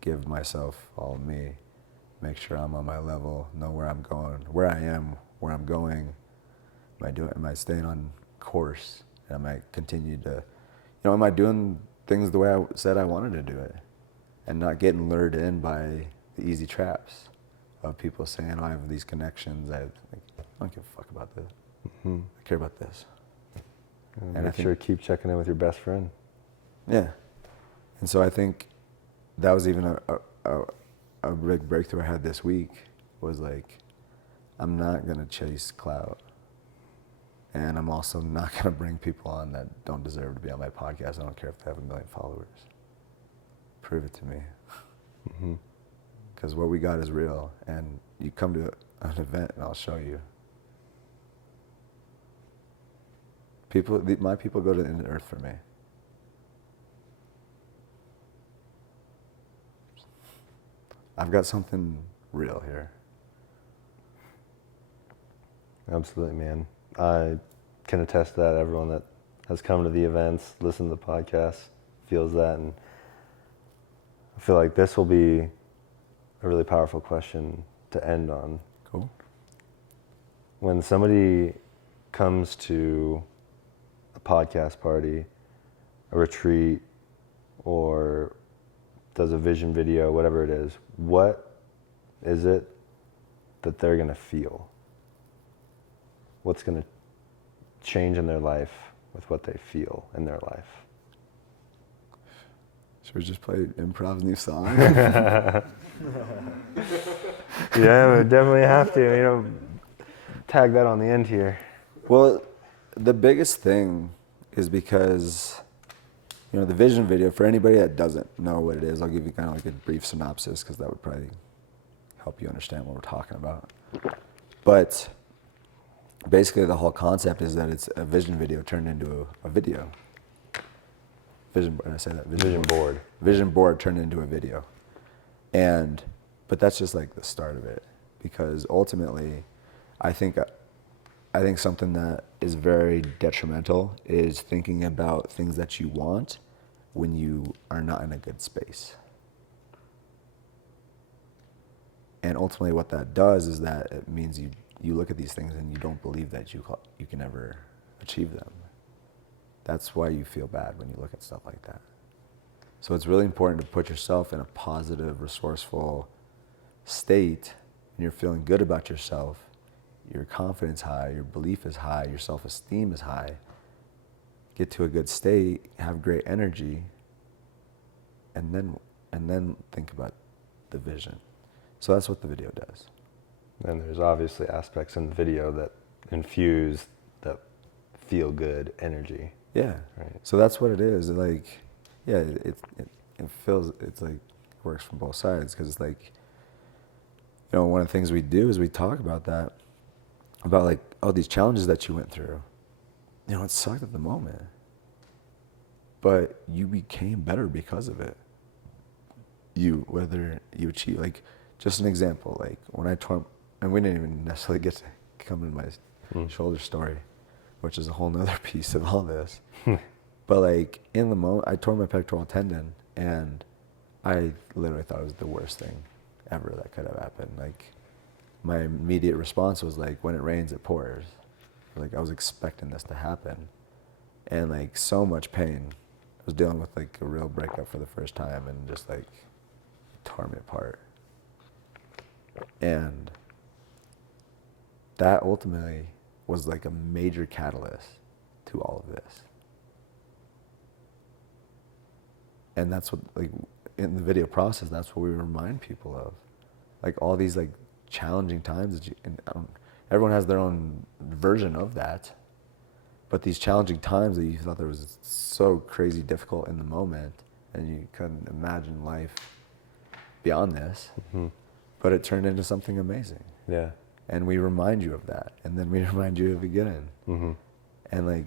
give myself all of me, make sure I'm on my level, know where I'm going, where I am, where I'm going. Am I staying on course? Am I continue to, am I doing things the way I said I wanted to do it? And not getting lured in by the easy traps of people saying, oh, I have these connections. I don't give a fuck about this. Mm-hmm. I care about this. And make sure to keep checking in with your best friend. Yeah. And so I think that was even a big breakthrough I had this week, was like, I'm not going to chase clout. And I'm also not going to bring people on that don't deserve to be on my podcast. I don't care if they have 1 million followers. Prove it to me. Mm-hmm. Because what we got is real. And you come to an event and I'll show you. My people go to the end of the earth for me. I've got something real here. Absolutely, man. I can attest to that. Everyone that has come to the events, listened to the podcast, feels that. And I feel like this will be a really powerful question to end on. Cool. When somebody comes to a podcast party, a retreat, or does a vision video, whatever it is, what is it that they're going to feel? What's going to change in their life with what they feel in their life? Should we just play Improv's new song? Yeah, we definitely have to, tag that on the end here. Well, the biggest thing is because, the vision video, for anybody that doesn't know what it is, I'll give you kind of like a brief synopsis because that would probably help you understand what we're talking about. But basically the whole concept is that it's a vision video turned into a video. Vision board. Vision board turned into a video. But that's just like the start of it, because ultimately I think something that is very detrimental is thinking about things that you want when you are not in a good space. And ultimately what that does is that it means you look at these things and you don't believe that you can ever achieve them. That's why you feel bad when you look at stuff like that. So it's really important to put yourself in a positive, resourceful state, and you're feeling good about yourself, your confidence high, your belief is high, your self-esteem is high. Get to a good state, have great energy, and then think about the vision. So that's what the video does. And there's obviously aspects in the video that infuse that feel good energy. Yeah. Right. So that's what it is. Like, yeah, it feels, it's like, works from both sides, because it's like, you know, one of the things we do is we talk about that, about like all these challenges that you went through. You know, it sucked at the moment, but you became better because of it. Whether you achieve, like, just an example, like when I tore, and we didn't even necessarily get to come in my shoulder story, which is a whole nother piece of all this. But like in the moment, I tore my pectoral tendon, and I literally thought it was the worst thing ever that could have happened. Like, my immediate response was like, when it rains, it pours. Like, I was expecting this to happen, and like so much pain. I was dealing with like a real breakup for the first time, and just like tore me apart. And that ultimately was like a major catalyst to all of this. And that's what, like, in the video process, that's what we remind people of. Like, all these like challenging times that everyone has their own version of that, but these challenging times that you thought there was so crazy difficult in the moment, and you couldn't imagine life beyond this, but it turned into something amazing. Yeah. And we remind you of that, and then we remind you of it again. And like,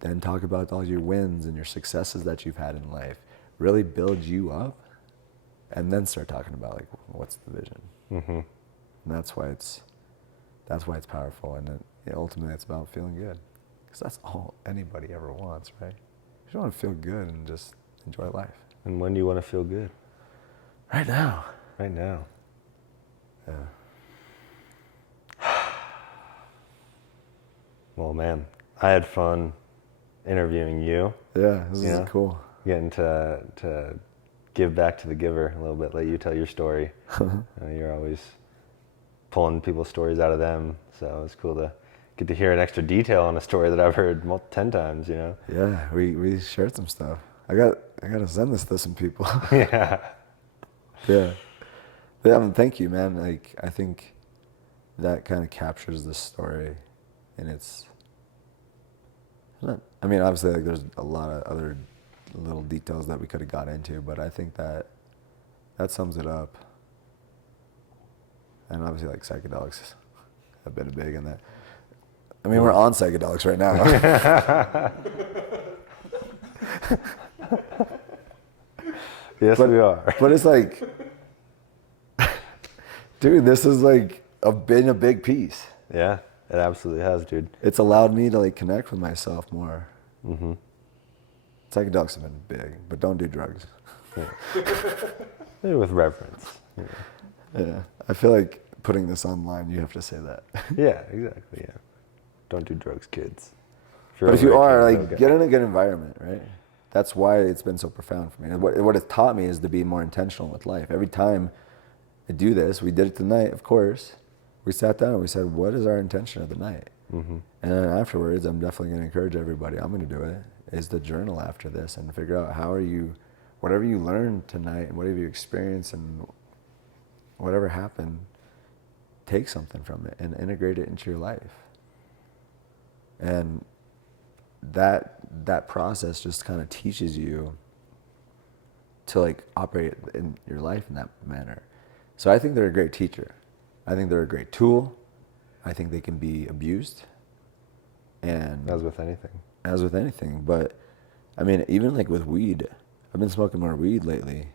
then talk about all your wins and your successes that you've had in life. Really build you up, and then start talking about like, what's the vision. And that's why it's powerful, and ultimately it's about feeling good, because that's all anybody ever wants, right? You just want to feel good and just enjoy life. And when do you want to feel good? Right now. Right now. Yeah. Well, man, I had fun interviewing you. Yeah, this Yeah. is cool. Getting to give back to the giver a little bit, let you tell your story. You're always pulling people's stories out of them, so it's cool to get to hear an extra detail on a story that I've heard 10 times, you know? Yeah, we shared some stuff. I got to send this to some people. Yeah. Yeah. Yeah, thank you, man. Like, I think that kind of captures the story, and it's not, I mean, obviously, like, there's a lot of other little details that we could have got into, but I think that sums it up. And obviously, like, psychedelics have been big in that. I mean, we're on psychedelics right now. Yes, we are. But it's like, dude, this is like been a big piece. Yeah, it absolutely has, dude. It's allowed me to like connect with myself more. Psychedelics have been big, but don't do drugs. Maybe with reverence. Yeah. Yeah, I feel like putting this online, you have to say that. Yeah, exactly, yeah. Don't do drugs, kids. But if you are, over 18, like, go. get in a good environment, right? That's why it's been so profound for me. And what it's taught me is to be more intentional with life. Every time I do this, we did it tonight, of course. We sat down and we said, what is our intention of the night? And then afterwards, I'm definitely going to encourage everybody, I'm going to do it, is to journal after this and figure out whatever you learned tonight and whatever you experienced and whatever happened, take something from it and integrate it into your life. And that process just kind of teaches you to like operate in your life in that manner. So I think they're a great teacher. I think they're a great tool. I think they can be abused. And As with anything. as with anything, but I mean, even like with weed, I've been smoking more weed lately,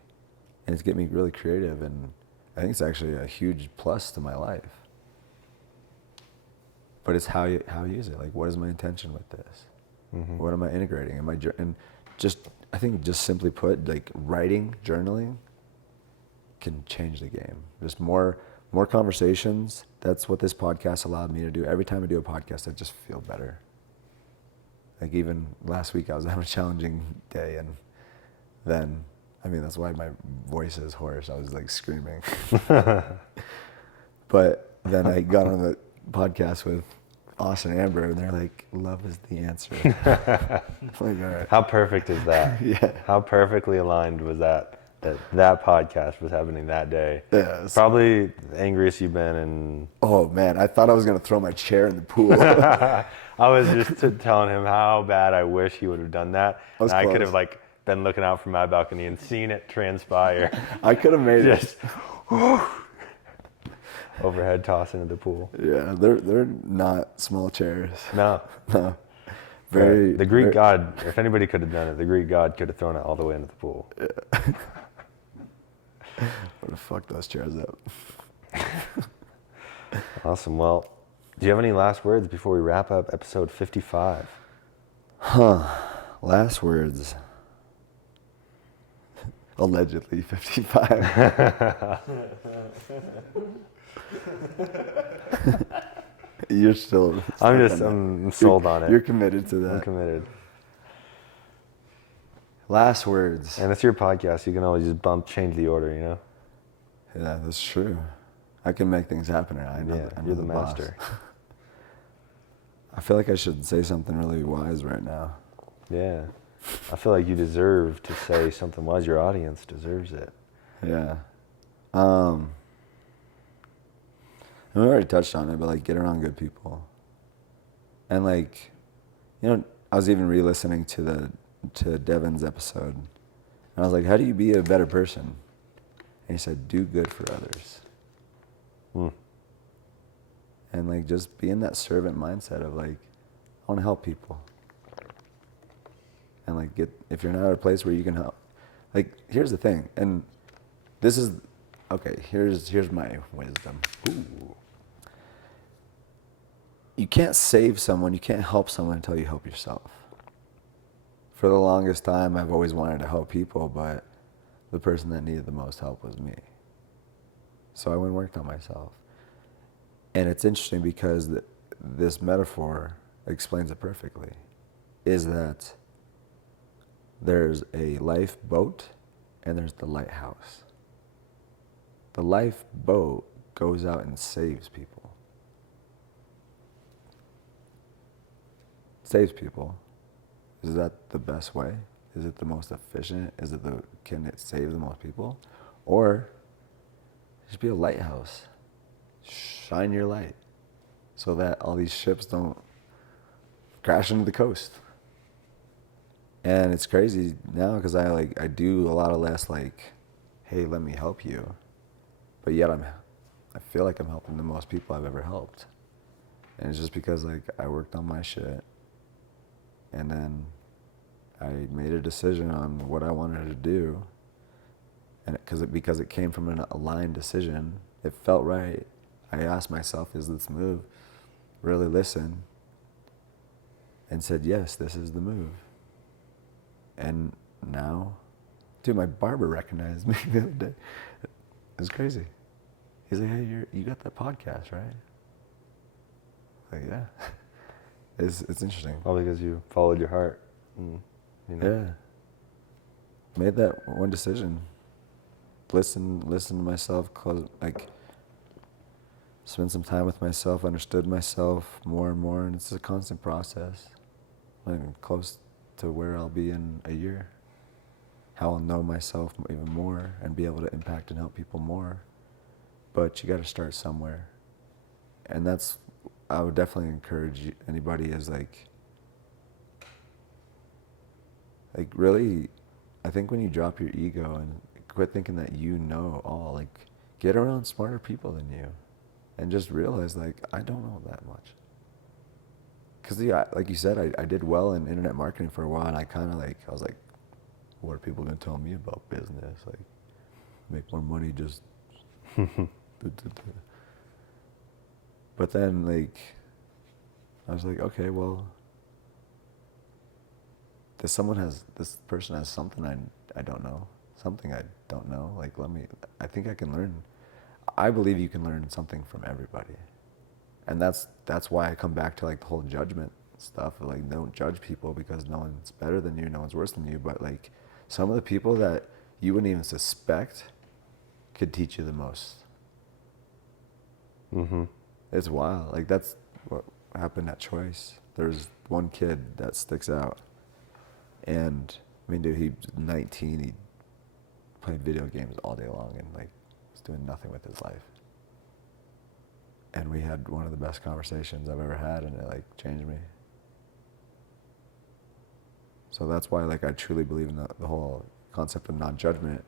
and it's getting me really creative, and I think it's actually a huge plus to my life. But it's how you use it. Like, what is my intention with this? What am I integrating? And I think just simply put, like, writing, journaling can change the game. Just more more conversations. That's what this podcast allowed me to do. Every time I do a podcast, I just feel better. Like even last week, I was having a challenging day, and then, I mean, that's why my voice is hoarse. I was like screaming. But then I got on the podcast with Austin and Amber, and they're like, "Love is the answer." I'm like, all right. How perfect is that? Yeah. How perfectly aligned was that podcast was happening that day? Yeah, it's- Probably the angriest you've been in. Oh man, I thought I was gonna throw my chair in the pool. I was just telling him how bad I wish he would have done that. I was And I could close. have like been looking out from my balcony and seen it transpire. I could have made Just it. overhead toss into the pool. Yeah, they're not small chairs. No. No. Very. The Greek very- god, if anybody could have done it, the Greek god could have thrown it all the way into the pool. Would have fucked those chairs up. Awesome. Well, do you have any last words before we wrap up episode 55? Last words. Allegedly 55. You're still. I'm sold on it. You're committed to I'm that. committed. Last words. And it's your podcast. You can always just change the order, you know? Yeah, that's true. I can make things happen. I know. Yeah, I know you're the boss. master. I feel like I should say something really wise right now. Yeah. I feel like you deserve to say something wise. Your audience deserves it. Yeah. And we already touched on it, but like get around good people. And like, you know, I was even re-listening to Devin's episode, and I was like, how do you be a better person? And he said, do good for others. Hmm. And like just be in that servant mindset of like, I want to help people. And like if you're not at a place where you can help, like here's the thing, and this is, okay, here's my wisdom. Ooh. You can't save someone, you can't help someone until you help yourself. For the longest time, I've always wanted to help people, but the person that needed the most help was me. So I went and worked on myself. And it's interesting because this metaphor explains it perfectly, is that there's a lifeboat and there's the lighthouse. The lifeboat goes out and saves people. Saves people. Is that the best way? Is it the most efficient? Can it save the most people? Or just be a lighthouse. Shine your light so that all these ships don't crash into the coast. And it's crazy now because I do a lot of less like, hey, let me help you. But yet I feel like I'm helping the most people I've ever helped. And it's just because like I worked on my shit, and then I made a decision on what I wanted to do, and because it came from an aligned decision, it felt right. I asked myself, is this move? Really listen, and said, yes, this is the move. And now, dude, my barber recognized me the other day. It was crazy. He's like, hey, you got that podcast, right? Like, yeah. It's interesting. All because you followed your heart. You know? Yeah. Made that one decision. Listen to myself, spend some time with myself, understood myself more and more, and it's a constant process. I'm close to where I'll be in a year. How I'll know myself even more and be able to impact and help people more. But you got to start somewhere. And I would definitely encourage anybody is like really, I think when you drop your ego and quit thinking that you know all, like get around smarter people than you and just realize like, I don't know that much. Because like you said, I did well in internet marketing for a while, and I was like, what are people going to tell me about business? Like, make more money just... But then, like, I was like, okay, well, this person has something I don't know. Something I don't know. Like, I think I can learn. I believe you can learn something from everybody, and that's why I come back to like the whole judgment stuff. Like, don't judge people because no one's better than you, no one's worse than you. But like, some of the people that you wouldn't even suspect could teach you the most. Mm-hmm. It's wild. Like, that's what happened at Choice. There's one kid that sticks out, and I mean, dude, he's 19. He played video games all day long and like was doing nothing with his life. And we had one of the best conversations I've ever had, and it like changed me. So that's why like I truly believe in the whole concept of non-judgment.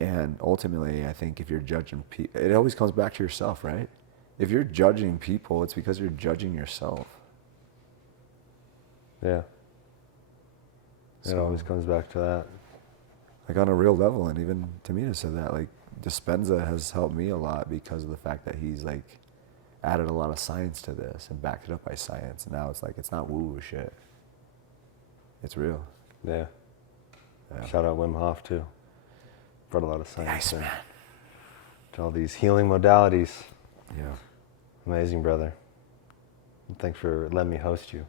And ultimately, I think if you're judging people, it always comes back to yourself, right? If you're judging people, it's because you're judging yourself. Yeah. It So- always comes back to that. Like on a real level, and even Tamina said that, like Dispenza has helped me a lot because of the fact that he's like added a lot of science to this and backed it up by science. And now it's like, it's not woo-woo shit. It's real. Yeah. Yeah. Shout out Wim Hof too. Brought a lot of science Nice, in man. to all these healing modalities. Yeah. Amazing, brother. And thanks for letting me host you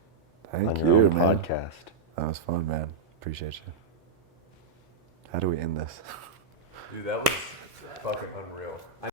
Thank on you, your own man. podcast. That was fun, man. Appreciate you. How do we end this? Dude, that was fucking unreal.